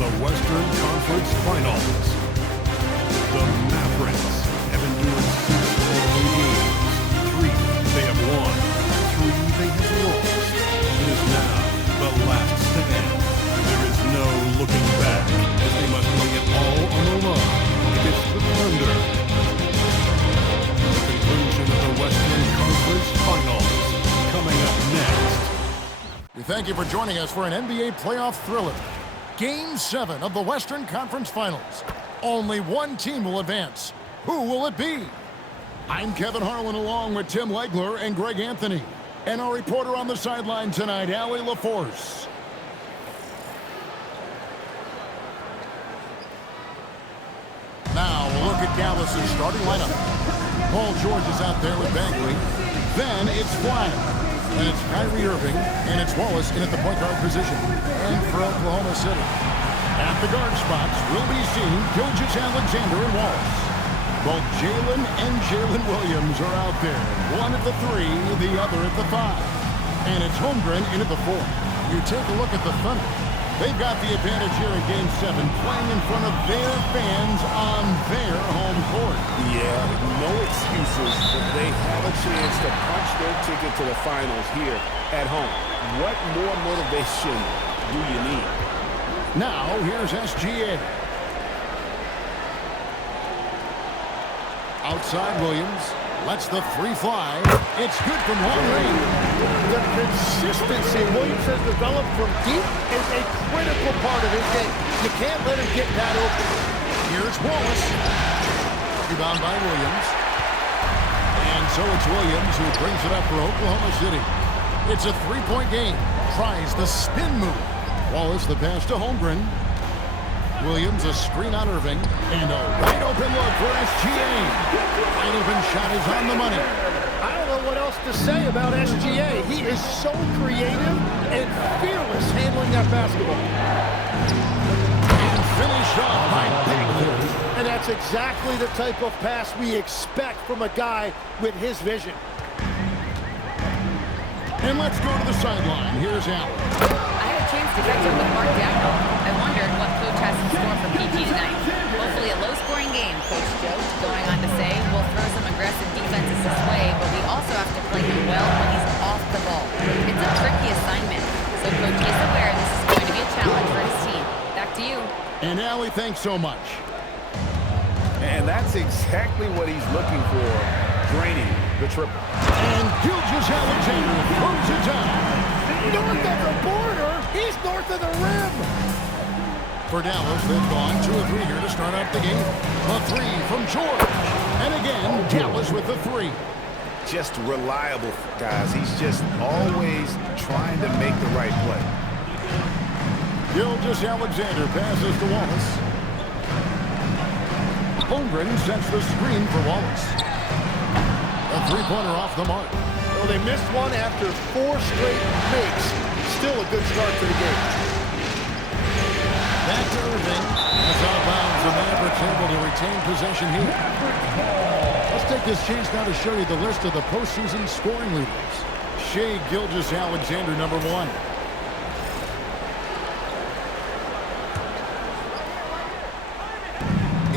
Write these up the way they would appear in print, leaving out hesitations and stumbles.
the Western Conference Finals. The Mavericks have endured 6 long games. 3 they have won, 3 they have lost. It is now the last stand. There is no looking back, as they must lay it all on the line against the Thunder. The conclusion of the Western Conference Finals coming up next. We thank you for joining us for an NBA playoff thriller. Game 7 of the Western Conference Finals. Only one team will advance. Who will it be? I'm Kevin Harlan along with Tim Legler and Greg Anthony. And our reporter on the sideline tonight, Allie LaForce. Now we'll look at Dallas' starting lineup. Paul George is out there with Bagley. Then it's Fly. And it's Kyrie Irving, and it's Wallace in at the point guard position. And for Oklahoma City, at the guard spots, we'll be seeing Gilgeous-Alexander and Wallace. Both Jalen and Jalen Williams are out there. One at the 3, the other at the 5. And it's Holmgren in at the 4. You take a look at the Thunder. They've got the advantage here in Game 7, playing in front of their fans on their home court. Yeah, no excuses, but they have a chance to punch their ticket to the finals here at home. What more motivation do you need? Now, here's SGA. Outside Williams. Lets the 3 fly. It's good from long range. The consistency Williams has developed from deep is a critical part of his game. You can't let him get that open. Here's Wallace. Rebound by Williams. And so it's Williams who brings it up for Oklahoma City. It's a 3-point game. Tries the spin move. Wallace the pass to Holmgren. Williams a screen on Irving. And a wide open look for SGA. Wide open shot is on the money. I don't know what else to say about SGA. He is so creative and fearless handling that basketball. And finished off by Bagley. And that's exactly the type of pass we expect from a guy with his vision. And let's go to the sideline. Here's Allen. I had a chance to catch up with Mark Daniel. I wondered what Coach has in store for PG tonight. Hopefully a low-scoring game, Coach joked, going on to say, we'll throw some aggressive defenses his way, but we also have to play him well when he's off the ball. It's a tricky assignment, so Coach is aware this is going to be a challenge for his team. Back to you. And Allie, thanks so much. And that's exactly what he's looking for, draining the triple. And Gilgeous-Alexander throws it down. North of the border, he's north of the rim. For Dallas, they've gone 2 of 3 here to start out the game. A 3 from George. And again, Dallas with the 3. Just reliable, guys. He's just always trying to make the right play. Gilgeous-Alexander passes to Wallace. Holmgren sets the screen for Wallace. A 3-pointer off the mark. Well, they missed one after 4 straight makes. Still a good start to the game. Back to Irving. It's out of bounds. The Mavericks able to retain possession here. Let's take this chance now to show you the list of the postseason scoring leaders. Shai Gilgeous-Alexander, number 1.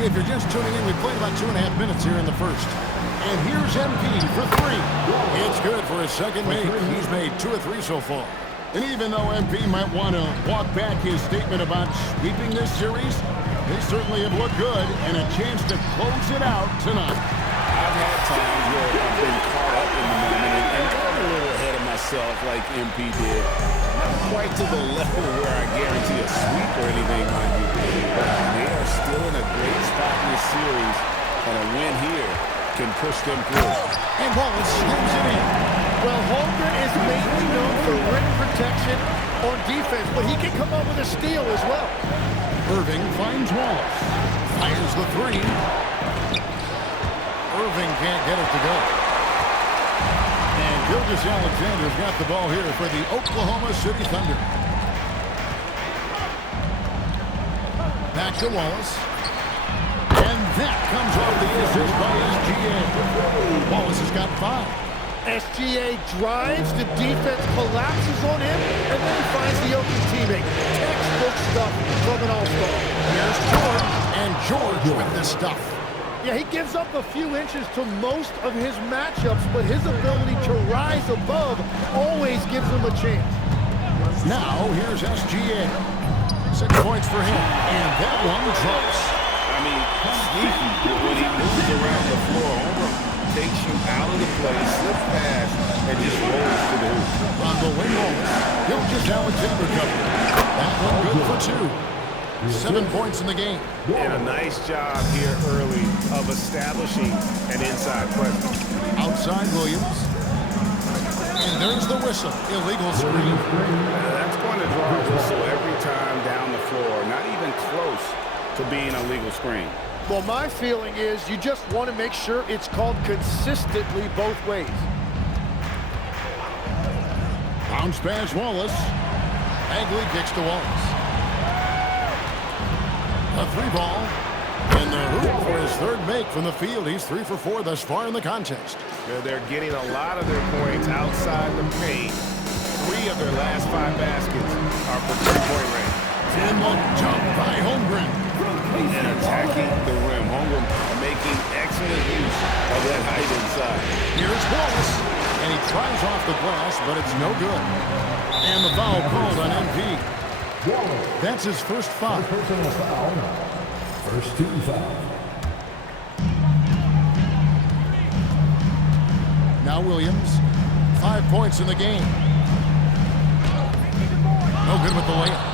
If you're just tuning in, we played about 2.5 minutes here in the first. And here's MP for 3. It's good for his second make. He's made 2 of 3 so far. And even though MP might want to walk back his statement about sweeping this series, they certainly have looked good and a chance to close it out tonight. I've had times where I've been caught up in the moment and got a little ahead of myself like MP did. Not quite to the level where I guarantee a sweep or anything, mind you. But they are still in a great spot in this series, and a win here can push them through. And Wallace slams it in. Well, Holmgren is mainly known for rim protection on defense, but he can come up with a steal as well. Irving finds Wallace. Fires the 3. Irving can't get it to go. And Gilgeous-Alexander's got the ball here for the Oklahoma City Thunder. Back to Wallace. And that comes off the assist by SGA. Wallace has got 5. SGA drives, the defense collapses on him, and then he finds the open teammate. Textbook stuff from an all-star. Here's George, and George with this stuff. Yeah, he gives up a few inches to most of his matchups, but his ability to rise above always gives him a chance. Now, here's SGA. 6 points for him, and that one drops. I mean, sneaky, but when he moves around the floor, takes you out of the play, slips past, and just rolls to the hoop. On the wing Wallace, Alexander cover. That one good for 2. 7 points in the game. And a nice job here early of establishing an inside presence. Outside Williams. And there's the whistle. Illegal screen. That's going to draw a whistle every time down the floor. Not even close to being a legal screen. Well, my feeling is you just want to make sure it's called consistently both ways. Bounce pass Wallace. Bagley kicks to Wallace. A 3 ball. And the hoop for his 3rd make from the field. He's 3 for 4 thus far in the contest. They're getting a lot of their points outside the paint. 3 of their last 5 baskets are from 3-point range. And the jump by Holmgren. And attacking the rim. Holmgren making excellent use of that height inside. Here's Wallace. And he tries off the glass, but it's no good. And the foul called on MP. That's his first foul. Personal foul. First team foul. Now Williams. 5 points in the game. No good with the layup.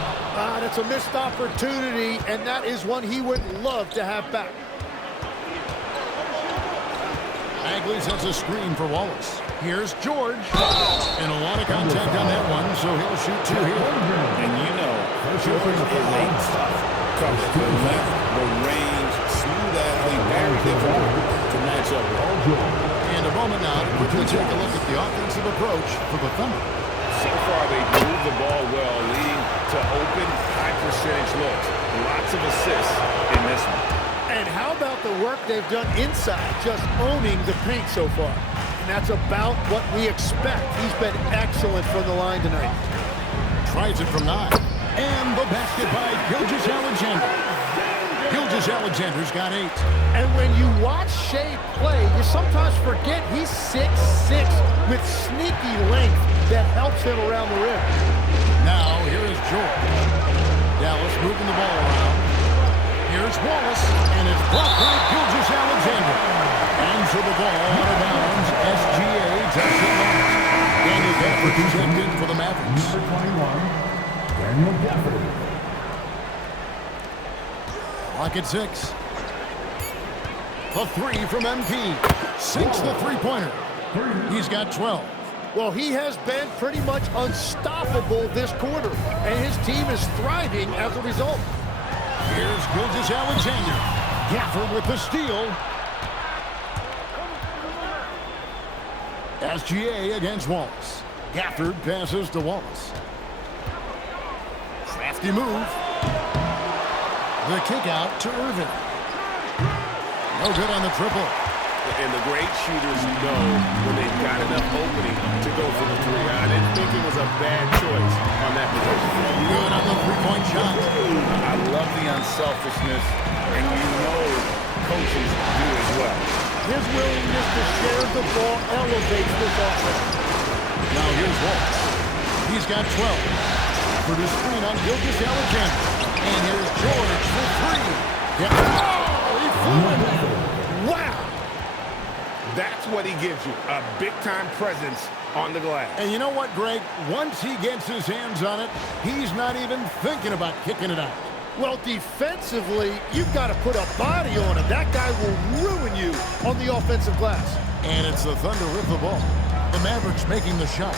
That's a missed opportunity, and that is one he would love to have back. Bagley sets a screen for Wallace. Here's George. And a lot of contact on that one, so he'll shoot 2 here. And you know, George is a tough cover. The length, the range, smooth athlete, very difficult to match up with. And a moment now to quickly take a look at the offensive approach for the Thunder. So far, they've moved the ball well, leading to open, high-percentage looks. Lots of assists in this one. And how about the work they've done inside, just owning the paint so far? And that's about what we expect. He's been excellent from the line tonight. Tries it from 9. And the basket by Alexander. Alexander's got 8. And when you watch Shea play, you sometimes forget he's 6'6", with sneaky length that helps him around the rim. Now, here is George. Dallas moving the ball around. Here's Wallace, and it's blocked by Alexander. And so the ball out of bounds. SGA takes it long. Daniel Gafford checked in for the Mavericks. Number 21, Daniel Gafford. Clock at 6. The 3 from MP. Sinks the 3-pointer. He's got 12. Well, he has been pretty much unstoppable this quarter, and his team is thriving as a result. Here's Alexander. Gafford with the steal. SGA against Wallace. Gafford passes to Wallace. Crafty move. The kick out to Irvin. No good on the triple. And the great shooters know when they've got enough opening to go for the 3. I didn't think it was a bad choice on that position. Good on the 3-point shot. I love the unselfishness, and you know coaches do as well. His willingness to share the ball elevates this offense. Now here's Wallace. He's got 12. For the screen on Alexander. And here's George for 3. Oh, he flew in there. Wow. That's what he gives you, a big-time presence on the glass. And you know what, Greg? Once he gets his hands on it, he's not even thinking about kicking it out. Well, defensively, you've got to put a body on him. That guy will ruin you on the offensive glass. And it's the Thunder with the ball. The Mavericks making the shot.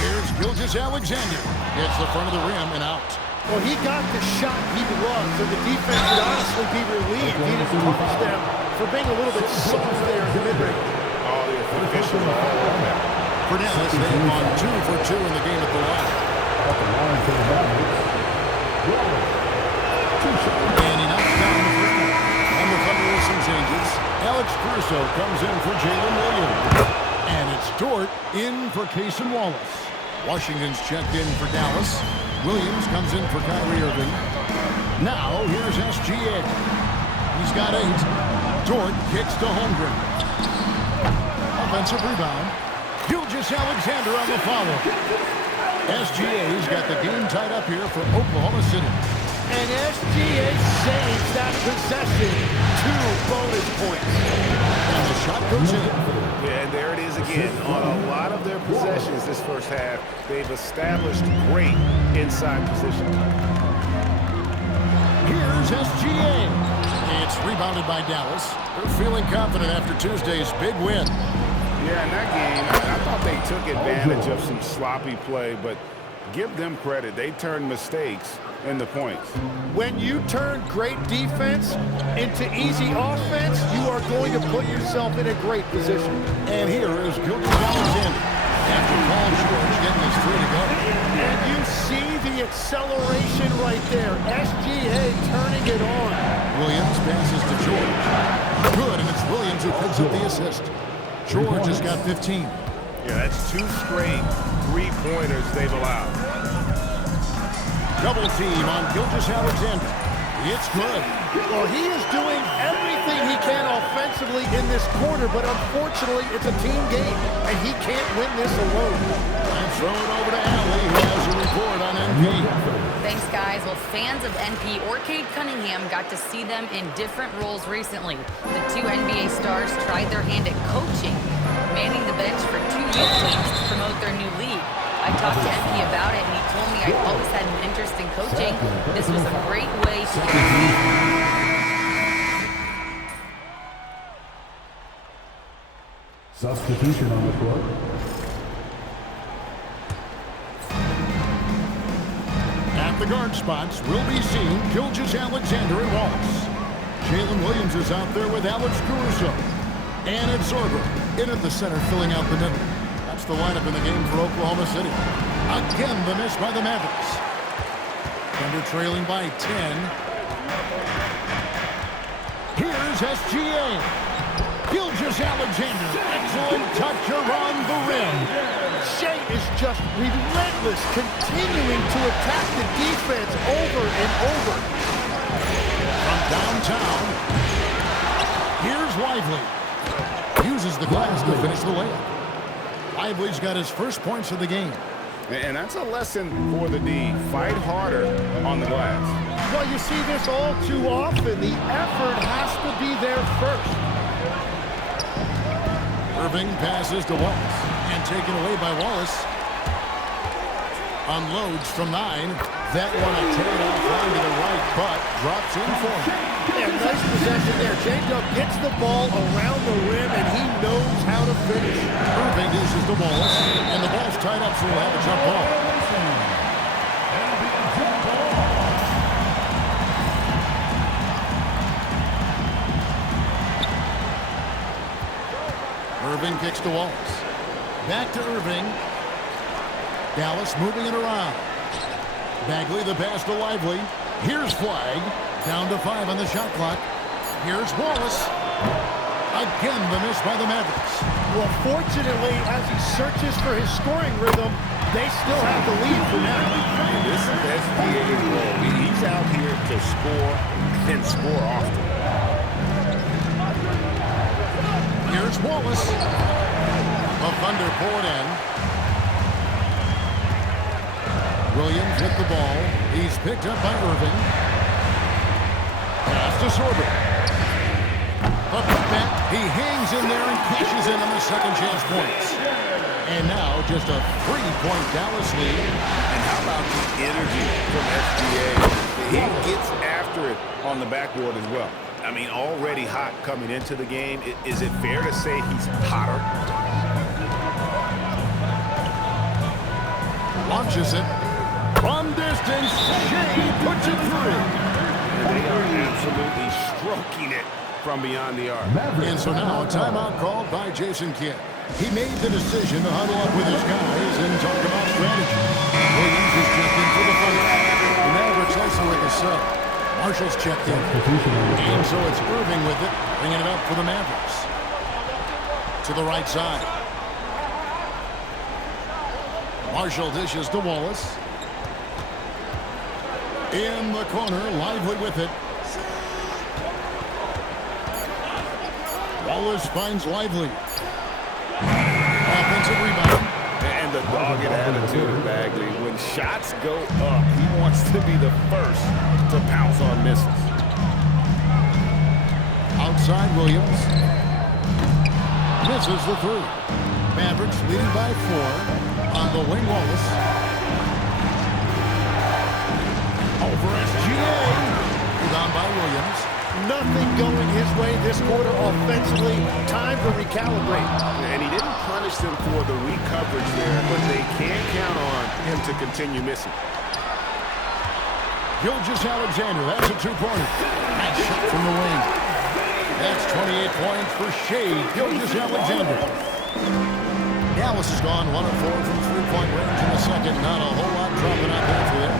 Here's Alexander. Hits the front of the rim and out. Well, he got the shot he loves, and the defense should honestly be relieved. He didn't punish them for being a little bit soft there in the mid-range. Oh, the officials are all over that. For Dallas, they've gone 2 for 2 in the game at the line. At the line for the Mavericks. And he knocks down the first one. And the Thunder will some changes. Alex Caruso comes in for Jalen Williams. And it's Dort in for Cason Wallace. Washington's checked in for Dallas. Williams comes in for Kyrie Irving. Now, here's SGA. He's got 8. Dort kicks to Holmgren. Offensive rebound. Gilgeous-Alexander on the follow. SGA's got the game tied up here for Oklahoma City. And SGA saves that possession. 2 bonus points. And the shot goes in. Yeah, and there it is again. On a lot of their possessions this first half, they've established great inside position. Here's SGA. It's rebounded by Dallas. They're feeling confident after Tuesday's big win. Yeah, in that game, I thought they took advantage of some sloppy play, but give them credit. They turned mistakes into points. When you turn great defense into easy offense, you are going to put yourself in a great position. And here is Gilgeous-Alexander. After Paul George getting his 3 to go. And you see the acceleration right there. SGA turning it on. Williams passes to George. Good, and it's Williams who picks up the assist. George has got 15. Yeah, that's 2 straight 3-pointers they've allowed. Double team on Gilgeous-Alexander. It's good. Well, he is doing everything he can offensively in this quarter, but unfortunately, it's a team game, and he can't win this alone. And throw it over to Allie, who has a report on NP. Thanks, guys. Well, fans of NP or Cade Cunningham got to see them in different roles recently. The 2 NBA stars tried their hand at coaching, manning the bench for 2 youth teams to promote their new league. I talked to NP about it, and he told me I've always had an interest in coaching. This was a great way to get Substitution on the court. At the guard spots, we'll be seeing Gilgeous-Alexander and Wallace. Jalen Williams is out there with Alex Caruso. And it's Sorber in at the center, filling out the middle. That's the lineup in the game for Oklahoma City. Again, the miss by the Mavericks. Thunder trailing by 10. Here's SGA. Gilgeous-Alexander. Excellent touch around the rim. Shea is just relentless, continuing to attack the defense over and over. From downtown, here's Lively. Uses the glass to finish the layup. Lively's got his first points of the game. And that's a lesson for the D. Fight harder on the glass. Well, you see this all too often. The effort has to be there first. Irving passes to Wallace. And taken away by Wallace. Unloads from 9. That one a takeoff line to the right, but drops in for him. Yeah, nice possession there. Jacob gets the ball around the rim, and he knows how to finish. Irving dishes to Wallace, and the ball's tied up, so we'll have a jump ball. Irving kicks to Wallace. Back to Irving. Dallas moving it around. Bagley the pass to Lively. Here's Flag. Down to 5 on the shot clock. Here's Wallace. Again, the miss by the Mavericks. Well, fortunately, as he searches for his scoring rhythm, they still have the lead for now. This is SGA's role. He's out here to score and score often. Here's Wallace. The Thunder pour it in. Williams with the ball. He's picked up by Irving. Pass to Sorber. Up the back. He hangs in there and cashes in on the second chance points. And now just a 3-point Dallas lead. And how about the energy from SGA? He gets after it on the backboard as well. I mean, already hot coming into the game. Is it fair to say he's hotter? Launches it. From distance, Shea puts it through. And they are absolutely stroking it from beyond the arc. And so now a timeout called by Jason Kidd. He made the decision to huddle up with his guys and talk about strategy. Williams is just in for the fight. The Mavericks also with a sub. Marshall's checked in. And so it's Irving with it, bringing it up for the Mavericks. To the right side. Marshall dishes to Wallace. In the corner, Lively with it. Wallace finds Lively. Offensive rebound. And the dogged attitude of Bagley. When shots go up, he wants to be the first to pounce on misses. Outside Williams. Misses the three. Mavericks leading by 4 on the wing. Wallace. Over SGA. Rebound by Williams. Nothing going his way this quarter offensively. Time to recalibrate. And he didn't punish them for the weak coverage there, but they can't count on him to continue missing. Gilgeous-Alexander, that's a two-pointer. Nice shot from the wing. That's 28 points for Shea Gilgeous-Alexander. Dallas has gone 1 of 4 from three-point range in the second. Not a whole lot dropping out there for them.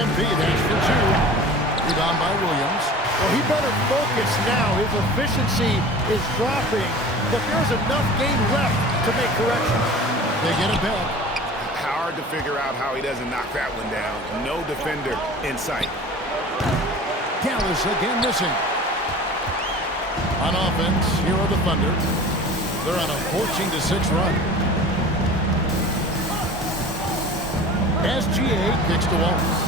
MP, that's for 2. Rebound by Williams. Well, he better focus now. His efficiency is dropping, but there's enough game left to make corrections. They get it back. Hard to figure out how he doesn't knock that one down. No defender in sight. Dallas again missing. On offense, here are the Thunder. They're on a 14-6 run. SGA kicks to Wallace.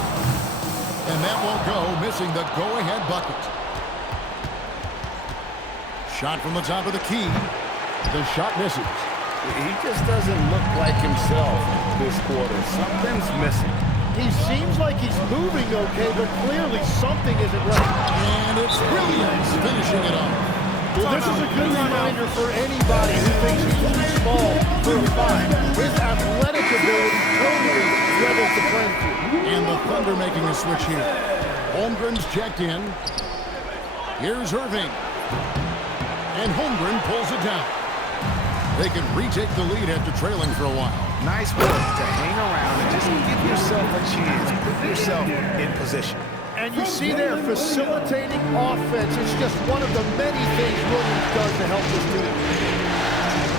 And that won't go, missing the go-ahead bucket. Shot from the top of the key. The shot misses. He just doesn't look like himself this quarter. Something's missing. He seems like he's moving okay, but clearly something isn't right. And it's Williams finishing it off. Well, this is a good reminder for anybody who thinks he's too small for a 5. His athletic ability totally levels the playing field. And the Thunder making a switch here. Holmgren's checked in. Here's Irving. And Holmgren pulls it down. They can retake the lead after trailing for a while. Nice work to hang around and just give yourself a chance. Put yourself in position. And you see there, facilitating offense. It's just one of the many things Williams does to help this team.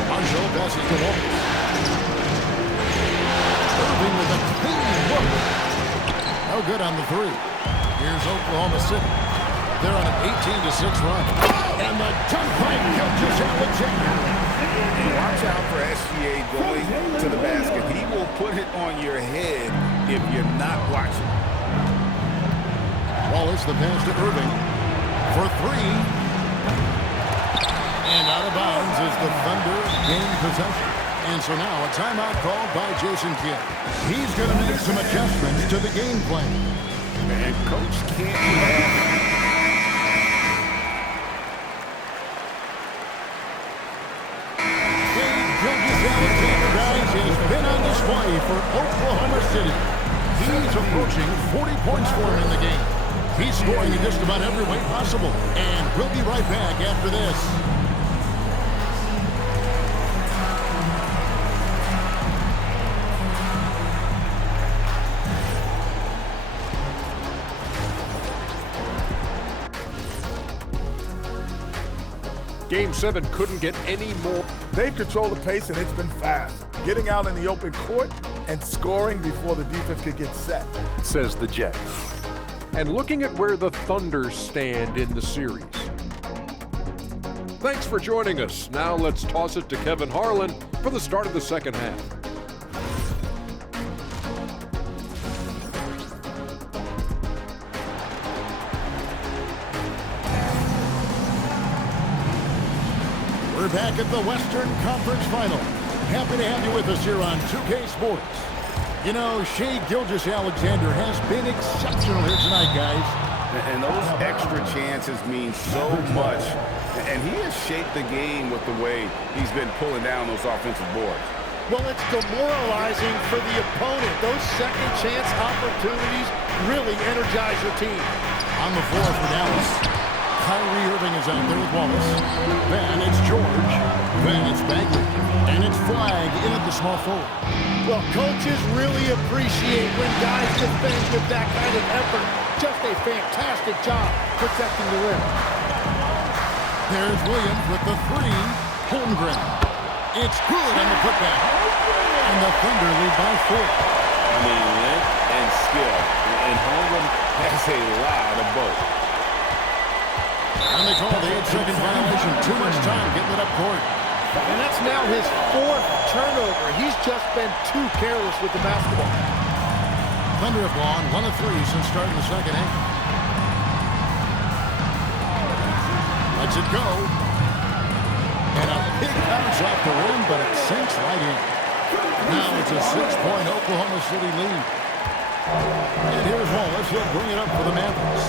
Marshall passes to Wallace. Irving with a clean look. No good on the three. Here's Oklahoma City. They're on an 18-6 run. And the dunk by Gilgeous-Alexander. Watch out for SGA going to the basket. He will put it on your head if you're not watching. Wallace, the pass to Irving for 3. And out of bounds as the Thunder gain possession. And so now a timeout called by Jason Kidd. He's going to make some adjustments to the game plan. And Coach can't be happy. Gilgeous-Alexander, guys, has been on display for Oklahoma City. He's approaching 40 points for him in the game. He's scoring in just about every way possible. And we'll be right back after this. Game 7 couldn't get any more. They've controlled the pace, and it's been fast. Getting out in the open court and scoring before the defense could get set. Says the Jet. And looking at where the Thunder stand in the series. Thanks for joining us. Now let's toss it to Kevin Harlan for the start of the second half. We're back at the Western Conference Final. Happy to have you with us here on 2K Sports. You know, Shea Gilgeous-Alexander has been exceptional here tonight, guys. And those extra chances mean so much. And he has shaped the game with the way he's been pulling down those offensive boards. Well, it's demoralizing for the opponent. Those second chance opportunities really energize your team. On the floor for Dallas, Kyrie Irving is out there with Wallace. Then it's George. Then it's Bagley. And it's flag in at the small forward. Well, coaches really appreciate when guys defend with that kind of effort. Just a fantastic job protecting the rim. There's Williams with the three. Holmgren. It's good on the putback. And the Thunder lead by 4. I mean, length and skill. And Holmgren has a lot of both. And they call the 8-second violation. Too much time getting it up court. And that's now his 4th turnover. He's just been too careless with the basketball. Thunder have gone 1 of 3 since starting the second half. Lets it go. And a big bounce off the rim, but it sinks right in. Now it's a 6-point Oklahoma City lead. And here's Wallace. He'll bring it up for the Mavericks.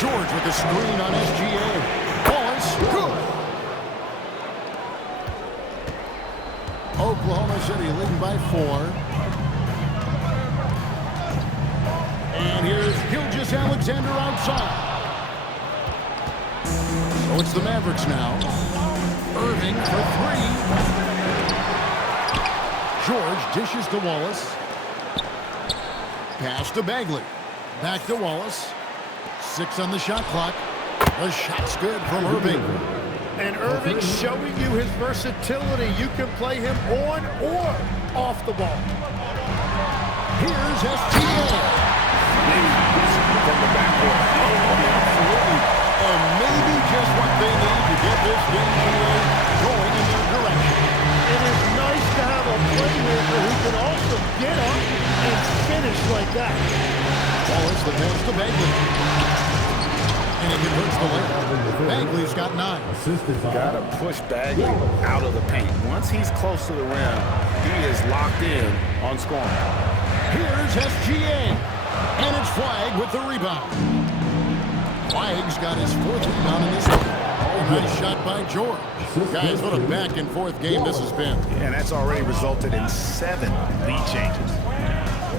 George with the screen on SGA. Wallace, good. Oklahoma City leading by 4. And here's Gilgeous-Alexander outside. So it's the Mavericks now. Irving for 3. George dishes to Wallace. Pass to Bagley. Back to Wallace. 6 on the shot clock. The shot's good from Irving. And Irving showing you his versatility. You can play him on or off the ball. Here's SGA. From the backcourt. Absolutely. And maybe just what they need to get this game going in their direction. It is nice to have a playmaker who can also get up and finish like that. Wallace the pass to Bagley. And he converts the layup. Bagley's got 9. Got to push Bagley out of the paint. Once he's close to the rim, he is locked in on scoring. Here's SGA. And it's Flagg with the rebound. Flagg's got his 4th rebound in this one. A nice shot by George. Guys, what a back-and-forth game this has been. And that's already resulted in 7 lead changes.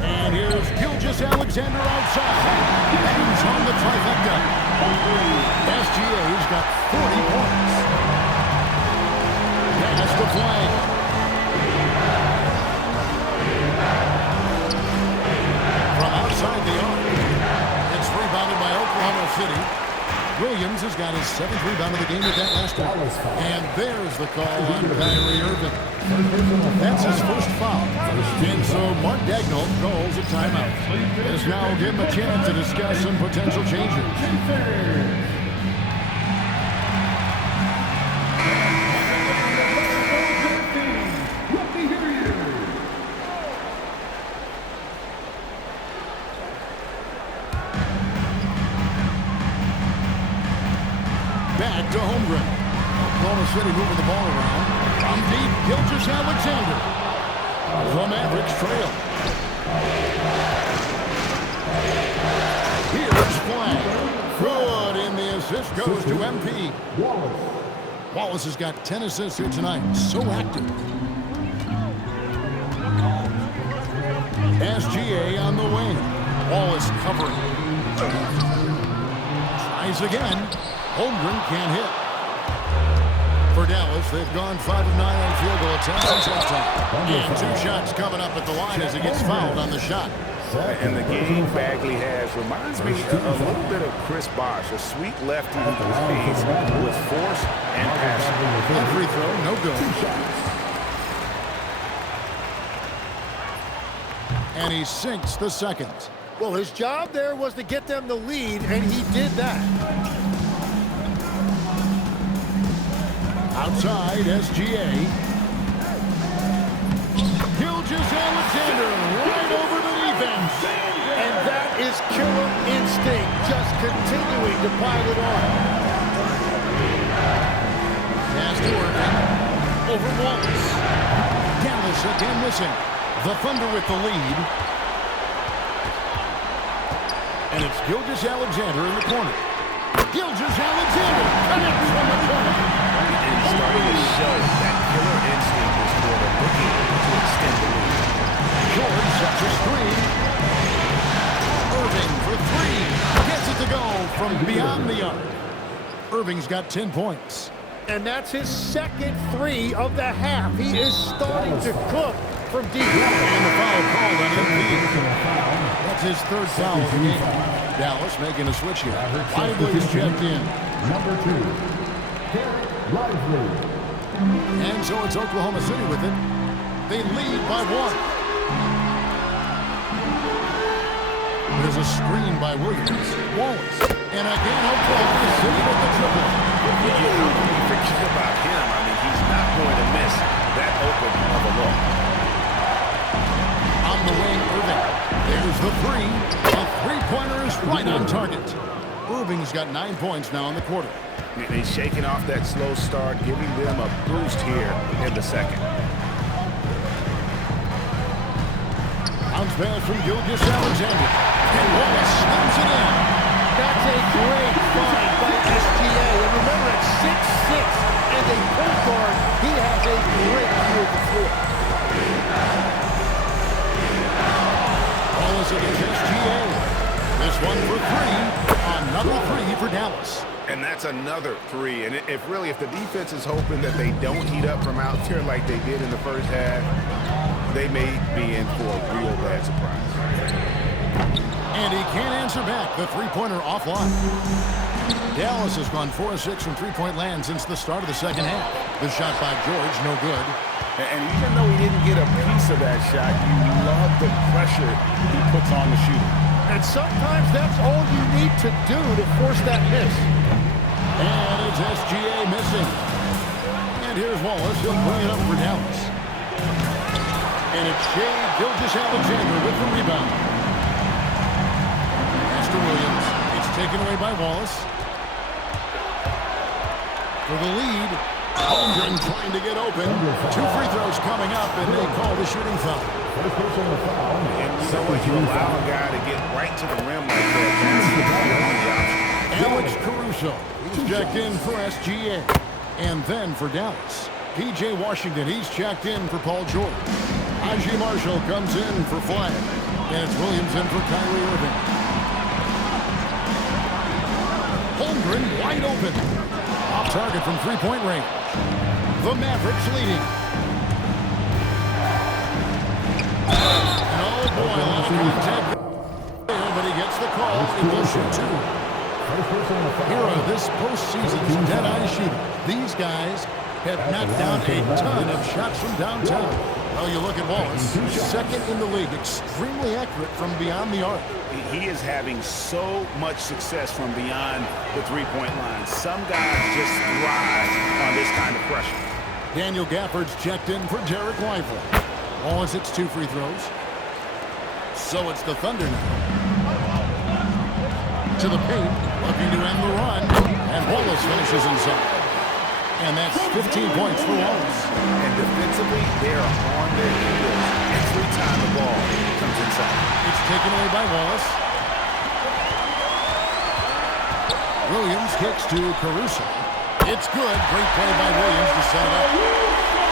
And here's Gilgeous-Alexander outside. Bangs on the trifecta. SGA's got 40 points. Pass to Flagg. From outside the arc. It's rebounded by Oklahoma City. Williams has got his 7th rebound of the game with that last one. And there's the call on Kyrie Irving. That's his first foul. And so Mark Daigneault calls a timeout. This now will give him a chance to discuss some potential changes. Back to Holmgren. Oklahoma City moving the ball around. From deep, Gilgeous-Alexander. The Mavericks trail. Here's Flagg. Good, and the assist goes to MP. Wallace has got 10 assists here tonight. So active. SGA on the wing. Wallace covering. Tries again. Holmgren can't hit. For Dallas, they've gone 5 of 9 on field goal attempts since halftime. And 2 shots coming up at the line as he gets fouled on the shot. And the game Bagley has reminds me a little bit of Chris Bosh, a sweet lefty who plays with force and passion. That free throw, no good. And he sinks the second. Well, his job there was to get them the lead, and he did that. Outside, SGA. Gilgeous-Alexander right over the defense. And that is killer instinct, just continuing to pile it on. Pass to Irving. Over Wallace. Dallas again missing. The Thunder with the lead. And it's Gilgeous-Alexander in the corner. Gilgeous-Alexander connects from the corner. Starting to show that killer instinct is for the rookie to extend the lead. George sets a screen. Irving for 3. Gets it to go from beyond the arc. Irving's got 10 points. And that's his second three of the half. He is starting to cook from deep. And the foul called on him. That's his third foul of the game. Dallas making a switch here. Lively is checked in. Number 2, Lively. And so it's Oklahoma City with it. They lead by 1. There's a screen by Williams. Wallace. And again, Oklahoma City with the triple. You forget about him. I mean, he's not going to miss that open of a look. On the wing, Irving. There's the three. A three-pointer is right on target. Irving's got 9 points now in the quarter. And he's shaking off that slow start, giving them a boost here in the second. Bounce pass from Gilgeous Alexander. And Wallace slams it in. That's a great find by SGA. And remember, at 6'6", and a point guard, he has a great view of the floor. Wallace against SGA. This one for three. Another three for Dallas. And that's another three. And if the defense is hoping that they don't heat up from out there like they did in the first half, they may be in for a real bad surprise. And he can't answer back. The three-pointer offline. Dallas has gone 4 of 6 from three-point land since the start of the second half. The shot by George, no good. And even though he didn't get a piece of that shot, you love the pressure he puts on the shooter. And sometimes that's all you need to do to force that miss. And it's SGA missing. And here's Wallace. He'll bring it up for Dallas. And it's Shea Gilgeous-Alexander with the rebound. Master Williams. It's taken away by Wallace. For the lead, Holmgren trying to get open. 2 free throws coming up, and they call the shooting foul. And you know what? You allow a guy to get right to the rim like that. That's the only option. Alex Caruso. He's checked in for SGA. And then for Dallas, P.J. Washington. He's checked in for Paul George. I.G. Marshall comes in for Flagg. And it's Williams in for Kyrie Irving. Holmgren wide open. Off target from three-point range. The Mavericks leading. Oh boy, a lot of contact there, but he gets the call. He will shoot 2. Hero, this postseason's dead-eye shooter. These guys have knocked down a ton of shots from downtown. Well, you look at Wallace, second in the league, extremely accurate from beyond the arc. He is having so much success from beyond the three-point line. Some guys just thrive on this kind of pressure. Daniel Gafford's checked in for Derek Lively. Wallace hits 2 free throws. So it's the Thunder now. To the paint, looking to end the run. And Wallace finishes inside. And that's 15 points for Wallace. And defensively, they are on their heels every time the ball comes inside. It's taken away by Wallace. Williams kicks to Caruso. It's good. Great play by Williams to set it up.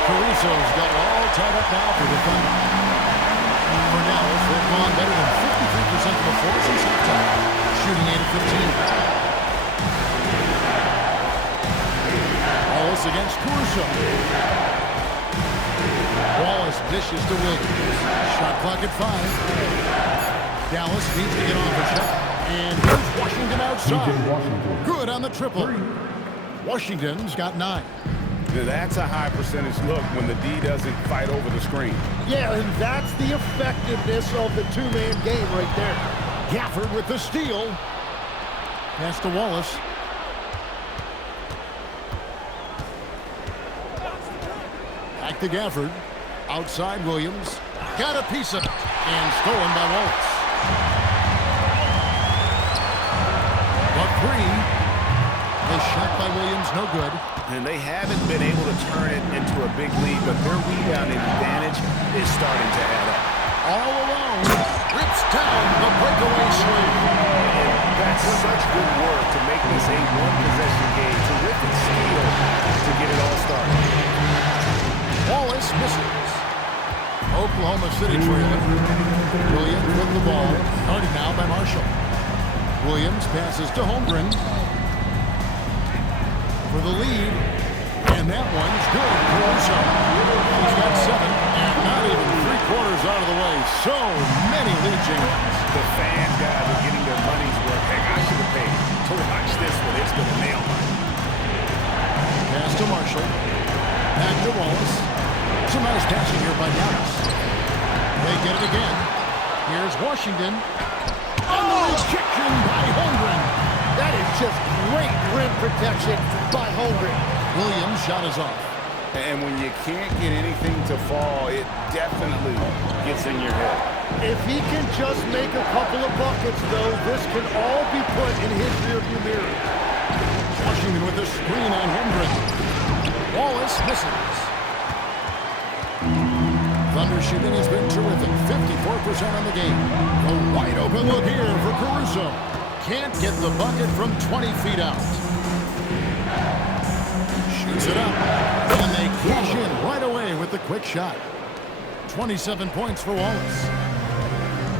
Caruso's got it all tied up now for the Thunder. For Dallas, they've gone better than 53% of the floor since halftime, shooting 8 of 15. Wallace against Caruso. Wallace dishes to Williams. Shot clock at 5. Dallas needs to get off a shot. And here's Washington outside. Good on the triple. Washington's got 9. That's a high percentage look when the D doesn't fight over the screen. Yeah, and that's the effectiveness of the two-man game right there. Gafford with the steal. Pass to Wallace. Back to Gafford. Outside Williams. Got a piece of it. And stolen by Wallace. But 3. The shot by Williams, no good. And they haven't been able to turn it into a big lead, but their rebounding advantage is starting to add up. All alone. Rips down the breakaway swing. And that's such good work to make this a one-possession game. Terrific steal to get it all started. Wallace misses. Oklahoma City trailing. Williams with the ball. Guarded now by Marshall. Williams passes to Holmgren. for the lead. And that one's good. Caruso. He's got 7, and not even 3/4 out of the way. So many lead changes. The fan guys are getting their money's worth. Heck, I should have paid to watch this one. It's going to nail me. Pass to Marshall. Back to Wallace. Some nice passing here by Dallas. They get it again. Here's Washington. And the rejection by Holmgren. That is just great rim protection by Holmgren. Williams' shot is off. And when you can't get anything to fall, it definitely gets in your head. If he can just make a couple of buckets, though, this can all be put in his rearview mirror. Washington with the screen on Holmgren. Wallace misses. Thunder shooting has been terrific. 54% on the game. A wide open look here for Caruso. Can't get the bucket from 20 feet out. Shoots it up. And they cash in right away with the quick shot. 27 points for Wallace.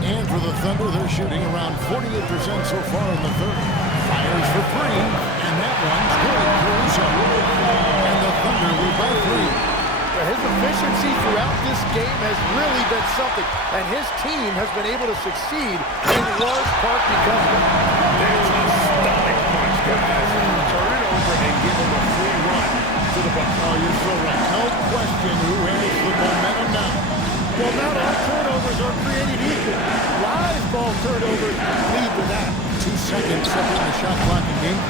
And for the Thunder, they're shooting around 48% so far in the third. Fires for 3, and that one's good. Caruso. And the Thunder lead by 3. His efficiency throughout this game has really been something, and his team has been able to succeed in large part because of it. That's a stomach punch, guys. Turn it over and give him a free run to the bucket. Oh, you're so right. No question who has the momentum now. Well, not all turnovers are created equal. Live ball turnovers lead to that. 2 seconds separating the shot clock in game.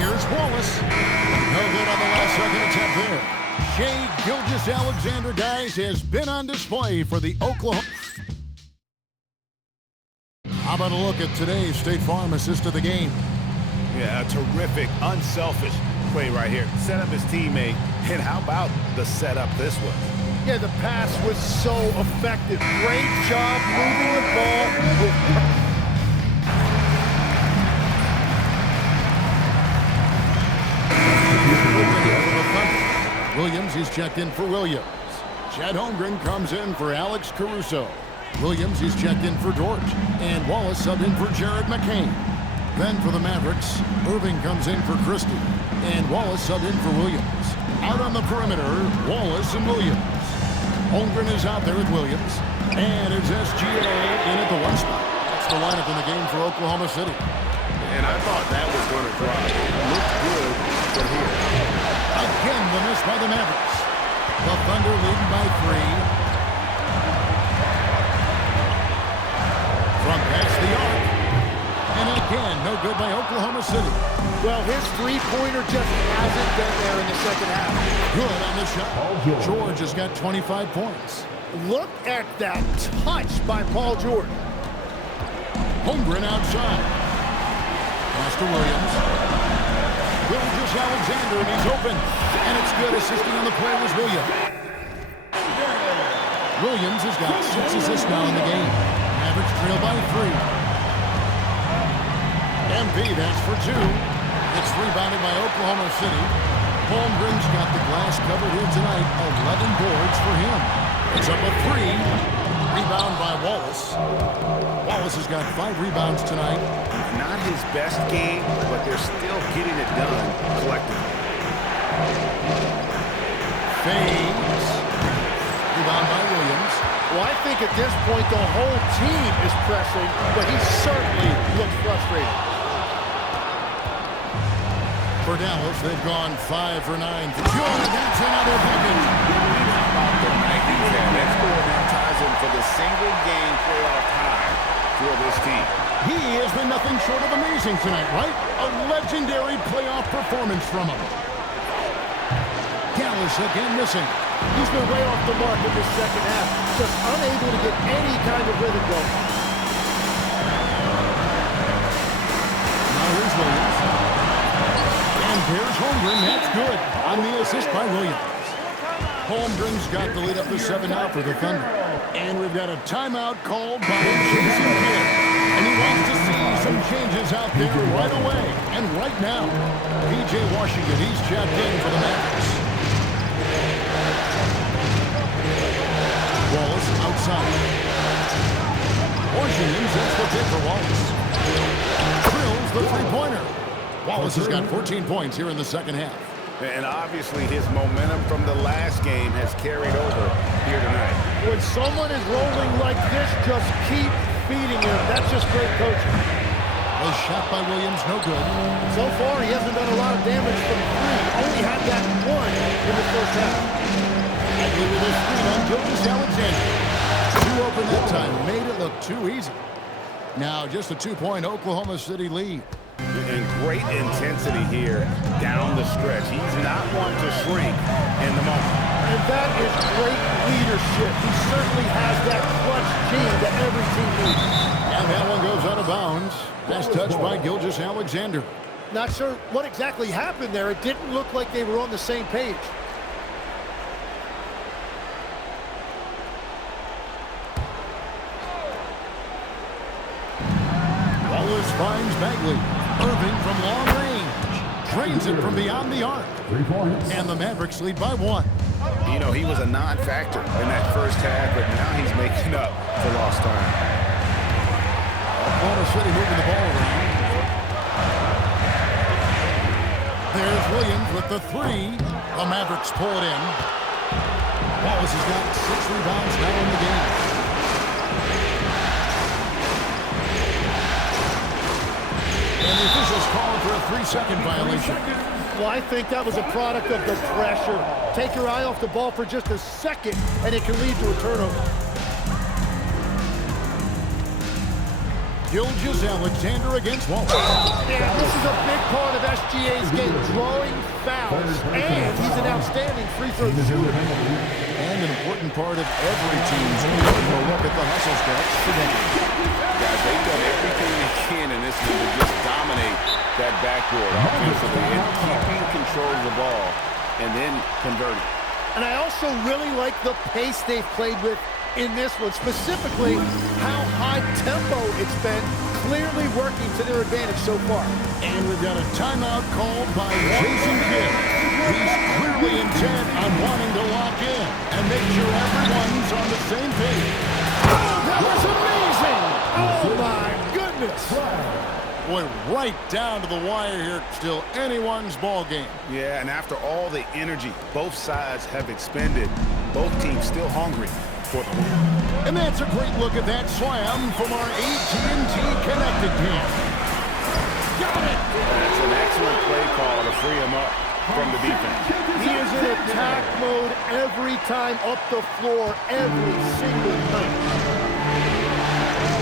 Here's Wallace. No good on the last second attempt there. Shai Gilgeous-Alexander, guys, has been on display for the Oklahoma. How about a look at today's State Farm assist of the game? Yeah, a terrific, unselfish play right here. Set up his teammate, and how about the setup this was? Yeah, the pass was so effective. Great job moving the ball with... Williams, he's checked in for Williams. Chad Holmgren comes in for Alex Caruso. Williams, he's checked in for Dort. And Wallace subbed in for Jared McCain. Then for the Mavericks, Irving comes in for Christie. And Wallace subbed in for Williams. Out on the perimeter, Wallace and Williams. Holmgren is out there with Williams. And it's SGA in at the 1 spot. That's the lineup in the game for Oklahoma City. And I thought that was going to drop. It looked good from here. Again, the miss by the Mavericks. The Thunder leading by 3. From past the arc. And again, no good by Oklahoma City. Well, his three-pointer just hasn't been there in the second half. Good on the shot. George has got 25 points. Look at that touch by Paul George. Holmgren outside. Pass to Williams. Gilgeous-Alexander, and he's open. And it's good. Assisting on the play was Williams. Williams has got 6 assists now in the game. Mavericks trail by 3. MP, that's for 2. It's rebounded by Oklahoma City. Holmgren's got the glass covered here tonight. 11 boards for him. It's up a 3. Rebound by Wallace. Wallace has got 5 rebounds tonight. Not his best game, but they're still getting it done collectively. Fades. Rebound by Williams. Well, I think at this point the whole team is pressing, but he certainly looks frustrated. For Dallas, they've gone 5 for 9. Good, that's another bucket. How about the night he's had? That score now ties him for the single-game playoff high for this team. He has been nothing short of amazing tonight, right? A legendary playoff performance from him. Dallas again missing. He's been way off the mark in the second half, just unable to get any kind of rhythm going. Now here's Williams. And there's Holmgren, that's good. On the assist by Williams. Holmgren's got the lead up to 7 now for the Thunder. And we've got a timeout called by Jason Kidd. And he wants to see some changes out there right away. And right now, P.J. Washington, he's checked in for the Mavericks. Wallace outside. Williams hits the tip for Wallace. Drills the three-pointer. Wallace has got 14 points here in the second half. And obviously his momentum from the last game has carried over here tonight. When someone is rolling like this, just keep feeding him. That's just great coaching. A shot by Williams, no good. So far, he hasn't done a lot of damage from three. Only had that one in the first half. Bagley with a screen on Gilgeous Alexander. Too open that time. Made it look too easy. Now just a 2-point Oklahoma City lead. And great intensity here down the stretch. He's not one to shrink in the moment. And that is great leadership. He certainly has that clutch gene that every team needs. And that one goes out of bounds. That's touched by Gilgeous Alexander. Not sure what exactly happened there. It didn't look like they were on the same page. Wallace finds Bagley. Irving from long range. Drains it from beyond the arc. 3 points. And the Mavericks lead by 1. You know, he was a non-factor in that first half, but now he's making up for lost time. Oklahoma City moving the ball around. There's Williams with the three. The Mavericks pull it in. Wallace has got 6 rebounds now in the game. And the officials calling for a 3-second violation. Well, I think that was a product of the pressure. Take your eye off the ball for just a second, and it can lead to a turnover. Gilgeous Alexander against Wallace. Yeah, this is a big part of SGA's game, drawing fouls, and he's an outstanding free throw shooter. And an important part of every team's game. We'll look at the hustle stretch today. Guys, they've done everything they can in this game to just dominate that backboard offensively and keeping control of the ball and then converting. And I also really like the pace they've played with in this one, specifically how high tempo it's been, clearly working to their advantage so far. And we've got a timeout called by Jason Kidd. He's clearly intent on wanting to lock in and make sure everyone's on the same page. Oh, that was amazing! Oh, my goodness! Went right down to the wire here. Still anyone's ball game. Yeah, and after all the energy both sides have expended, both teams still hungry for the win. And that's a great look at that slam from our AT&T Connected team. Got it! That's an excellent play call to free him up from the defense. He is in attack mode every time up the floor, every single time.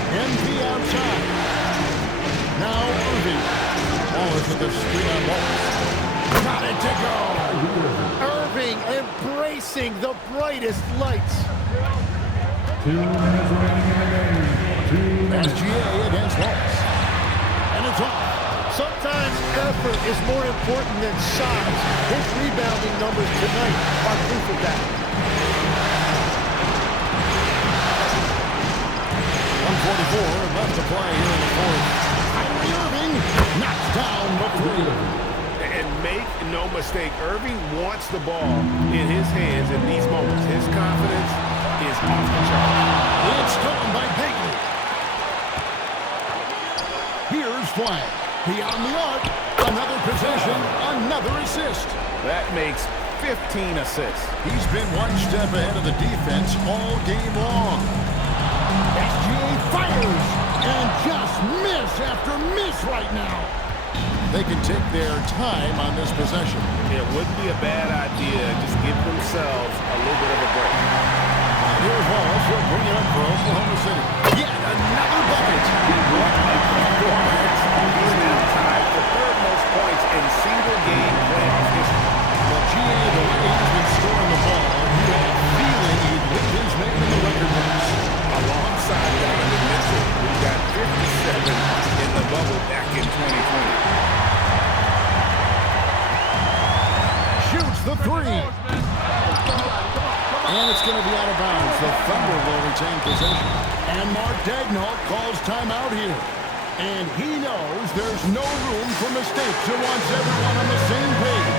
MP outside. Now Irving. Wallace with the screen on Wallace. Got it to go. Irving embracing the brightest lights. 2 minutes remaining in the game. SGA against Wallace. And it's off. Sometimes effort is more important than size. His rebounding numbers tonight are proof of that. 1:44 left to play here in the fourth. Kyrie Irving knocks down the three. And make no mistake, Irving wants the ball in his hands in these moments. His confidence is off the chart. It's stolen by Bagley. Here's Flag. Beyond the arc. Another possession. Another assist. That makes 15 assists. He's been one step ahead of the defense all game long. SGA fires and just miss after miss right now. They can take their time on this possession. It wouldn't be a bad idea. Just give themselves a little bit of a break. Here's Wallace. He'll bring it up for Oklahoma City. Yet another bucket. He's now tied for third most points in single-game playoff history. Well, GA, the way he's been scoring the ball, you had a feeling he'd lift his name in the record books. Alongside Donovan Mitchell, who got 57 in the bubble back in 2020. Shoots the three. And it's going to be out of bounds. The Thunder will retain possession. And Mark Daigneault calls timeout here. And he knows there's no room for mistakes. He wants everyone on the same page.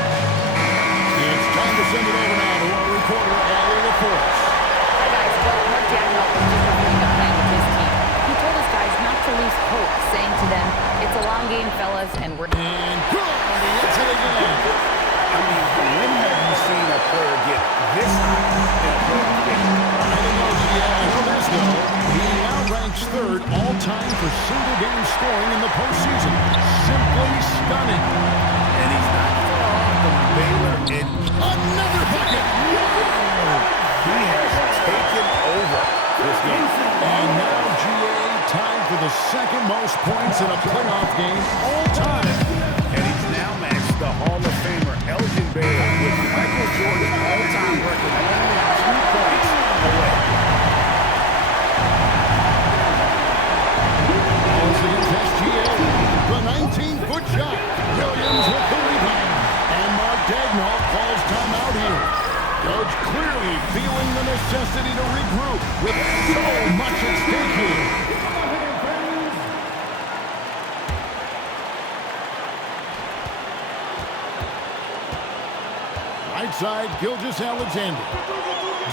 It's time to send it over now to our reporter, Allie LaForce. Hi guys, well, Mark Daigneault was just reviewing the plan with his team. He told his guys and we're... And good! He hits it again. I mean, when have you seen a player get this high in a playoff game? I don't know, GA. I know this, though. He now ranks third all-time for single-game scoring in the postseason. Simply stunning. And he's not far off from Baylor in Another bucket! he has taken over this game. And now, GA, tied for the second most points in a playoff game all time. And he's now matched the Hall of Famer Elgin Baylor with Michael Jordan's all-time record only 2 points away. Balls against SGA. The 19-foot shot. Williams with the rebound. And Mark Daigneault calls timeout here. Coach clearly feeling the necessity to regroup with so much at stake here. Right side, Gilgeous-Alexander.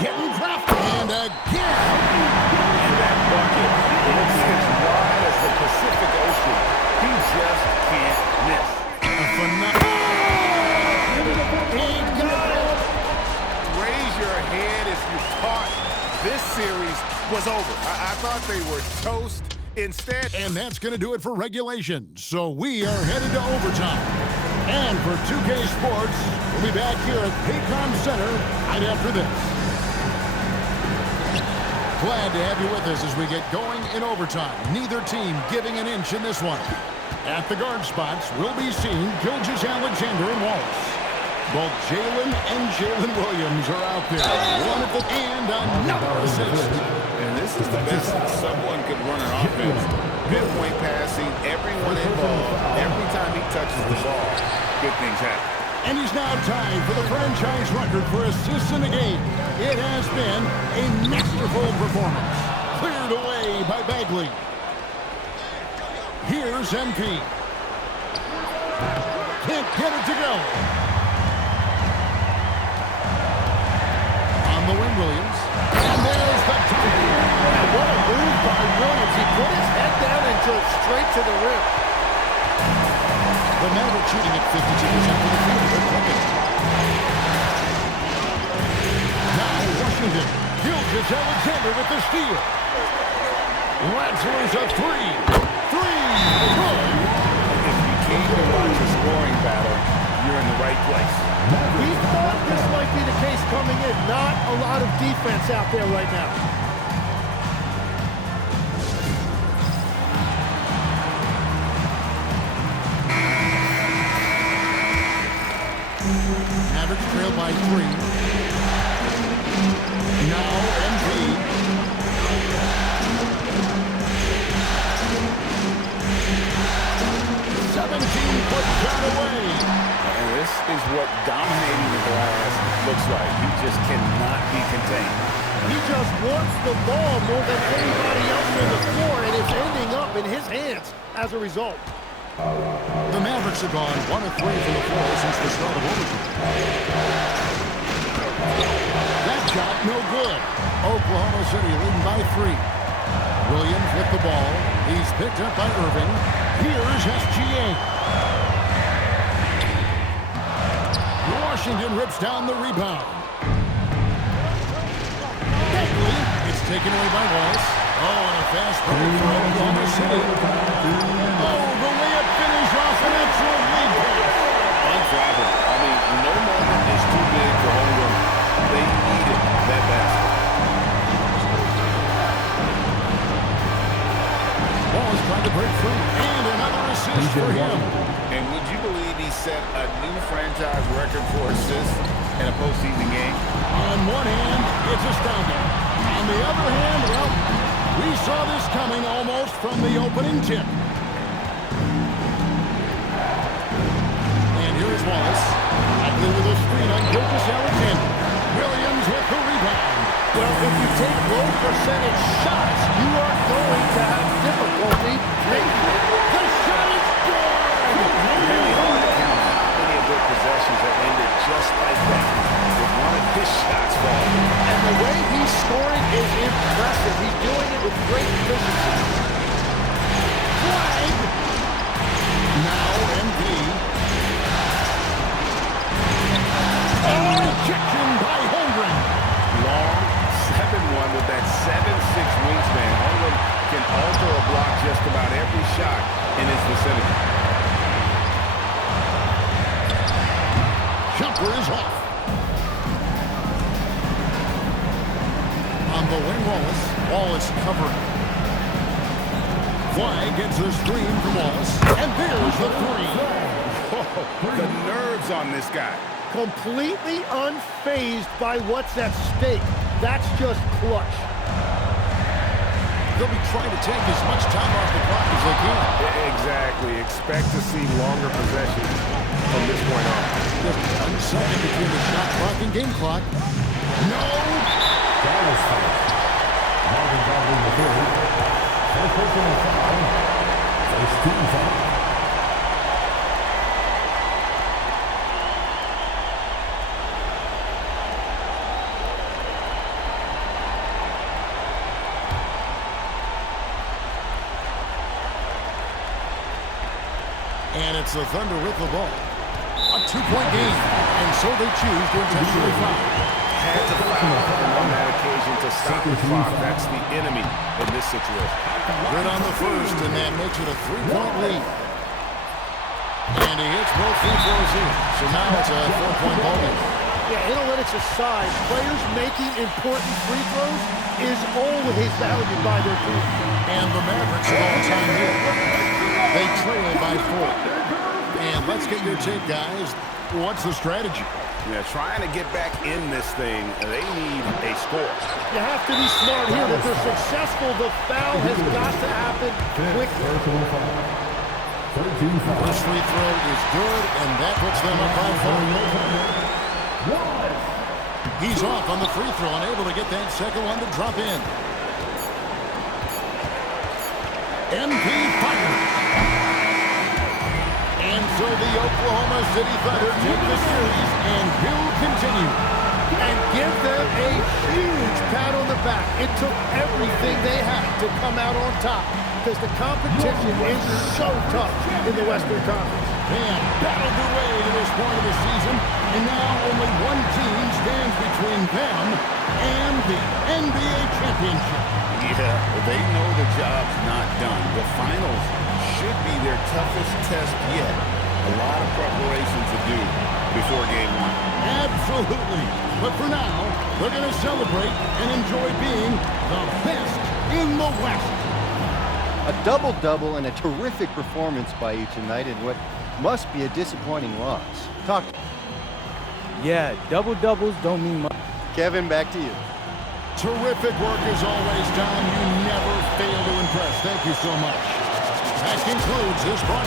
Getting drafted. And again. And that bucket looks as wide as the Pacific Ocean. He just can't miss. A phenomenal. He got it. Raise your head if you thought this series was over. I thought they were toast. Instead, And that's going to do it for regulation. So we are headed to overtime. And for 2K Sports, we'll be back here at Paycom Center right after this. Glad to have you with us as we get going in overtime. Neither team giving an inch in this one. At the guard spots, we'll be seeing Gilgeous-Alexander and Wallace. Both Jalen and Jalen Williams are out there. One at the and another assist. and this is the best someone could run an offense. Midpoint passing, everyone involved. Every time he touches the ball, good things happen. And he's now tied for the franchise record for assists in a game. It has been a masterful performance. Cleared away by Bagley. Here's MP. Can't get it to go. On the wing, Williams. And there's the tie. And what a move by Williams. He put his head down and just straight to the rim. The Mavericks shooting at 52% for the field. They're cooking. Now Washington. Gilgeous-Alexander with the steal. Ratzler's a three. Three. Good. If you came to watch a scoring battle, you're in the right place. We thought this might be the case coming in. Not a lot of defense out there right now. Mavericks trail by 3. Now MP. 17-foot shot away. And this is what dominating the glass looks like. You just cannot be contained. He just wants the ball more than anybody else on the floor, and it's ending up in his hands as a result. The Mavericks have gone 1 of 3 from the floor since the start of overtime. That shot, no good. Oklahoma City leading by 3. Williams with the ball. He's picked up by Irving. Here's SGA. Washington rips down the rebound. Bagley, it's taken away by Wallace. Oh, and a fast break for Oklahoma City. Oh, the layup finish off an excellent lead pass. Unflappable. I mean, no moment is too big for Holmgren. They needed that basket. Wallace trying to break free. And another assist for him. And would you believe he set a new franchise record for assists in a postseason game? On one hand, it's astounding. On the other hand, well, we saw this coming almost from the opening tip. And here's Wallace. Bagley with a screen on Gilgeous-Alexander. Williams with the rebound. Well, if you take low percentage shots, you are going to have difficulty making it. The shot is good! Really hard to count how many of their possessions have ended just like that, with one of his shots falling. And the way he's scoring is impressive. He's doing it with great efficiency. Flag! Now in his vicinity. Jumper is off. On the wing, Wallace. Wallace covering. Flag gets the screen from Wallace. And there's the three. Oh, the nerves on this guy. Completely unfazed by what's at stake. That's just clutch. They'll be trying to take as much time off the clock as they can. Exactly. Expect to see longer possessions from this point on. Just 1 second between the shot clock and game clock. No! That was foul. Marvin Bagley the third. First personal foul. First team foul. And it's the Thunder with the ball. A 2-point game. And so they choose to intentionally foul. Had to foul on that occasion to stop the clock. That's the enemy in this situation. Good on the first, and that makes it a 3-point lead. And he hits both free throws here. So now it's a 4-point ball game. Yeah, analytics aside, players making important free throws is always valued by their team. And the Mavericks are all time here. They trail by 4. And let's get your take, guys. What's the strategy? Yeah, trying to get back in this thing, they need a score. You have to be smart here. If they're successful, the foul has got to happen quickly. First free throw is good, and that puts them up by 4. He's off on the free throw, unable to get that second one to drop in. MP fire. And so the Oklahoma City Thunder take the series and will continue. And give them a huge pat on the back. It took everything they had to come out on top because the competition is so tough in the Western Conference. They have battled their way to this point of the season, and now only one team stands between them and the NBA championship. Yeah, they know the job's not done. The finals should be their toughest test yet. A lot of preparation to do before game 1. Absolutely. But for now, they're going to celebrate and enjoy being the best in the West. A double-double and a terrific performance by you tonight in what must be a disappointing loss. Talk. Yeah, double-doubles don't mean much. Kevin, back to you. Terrific work as always, Tom. You never fail to impress. Thank you so much. That concludes this broadcast.